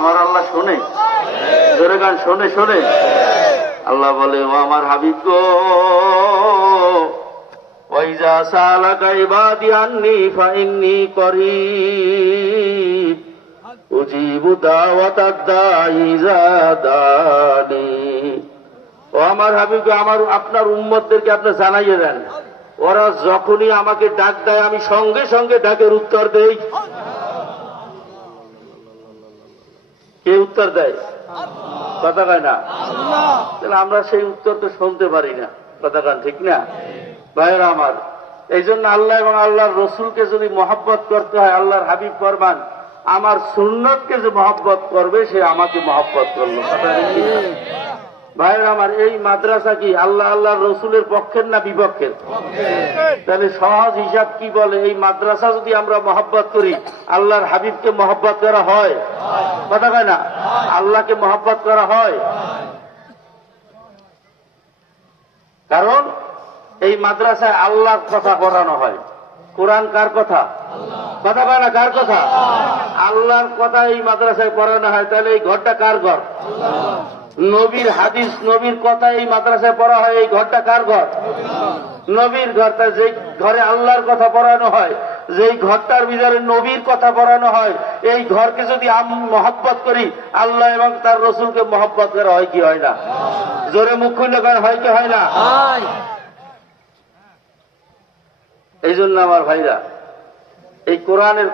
আমার আল্লাহ শোনে, জোরে গান শোনে শোনে। আল্লাহ বলে, ও আমার হাবিব গো, ওয়াইজা সালাকা ইবাদি আন্নী ফাইন্নী করিব উজিবু দাওয়াতাদ দাঈ ইযা দানি। ও আমার হাবিব, আমার আপনার উম্মতদেরকে আপনি জানাইয়ে দেন, ওরা যখনই আমাকে ডাক দেয় আমি সঙ্গে সঙ্গে ডাকের উত্তর দেই। কে উত্তর দেয়? কথা কয় না। তাহলে আমরা সেই উত্তর তো শুনতে পারি না, কথা কান ঠিক না ভাইয়েরা আমার। এই জন্য আল্লাহ এবং আল্লাহর রসুলকে যদি মহব্বত করতে হয়, আল্লাহর হাবিব ফরমান, আমার সুন্নতকে যে মহব্বত করবে সে আমাকে মহব্বত করলো। কথা ঠিক না ভাইয়েরা আমার? এই মাদ্রাসা কি আল্লাহ আল্লাহর রসুলের পক্ষের না বিপক্ষের? তাহলে সহজ হিসাব কি বলে, এই মাদ্রাসা যদি আমরা মহব্বত করি, আল্লাহর হাবিবকে মহব্বত করা হয়? কথা কয় না? আল্লাহকে মহব্বত করা হয়? কারণ এই মাদ্রাসায় আল্লাহর কথা পড়ানো হয়। কোরআন কার কথা? কথা কয় না, কার কথা? আল্লাহর কথা এই মাদ্রাসায় পড়ানো হয়। তাহলে এই ঘরটা কার ঘর? নবীর হাদিস, নবীর কথা এই মাদ্রাসায় পড়া হয়, এই ঘরটা কার ঘর? নবীর ঘর। যে ঘরে আল্লাহর কথা পড়ানো হয়, যেই ঘরটার ভিতরে নবীর কথা পড়ানো হয়, এই ঘরকে যদি আমি মহব্বত করি, আল্লাহ এবং তার রসুলকে মহব্বত করা হয় কি হয় না? জোরে মুখ খুললে হয় কি হয় না? এই জন্য আমার ভাইরা, এই কোরআনের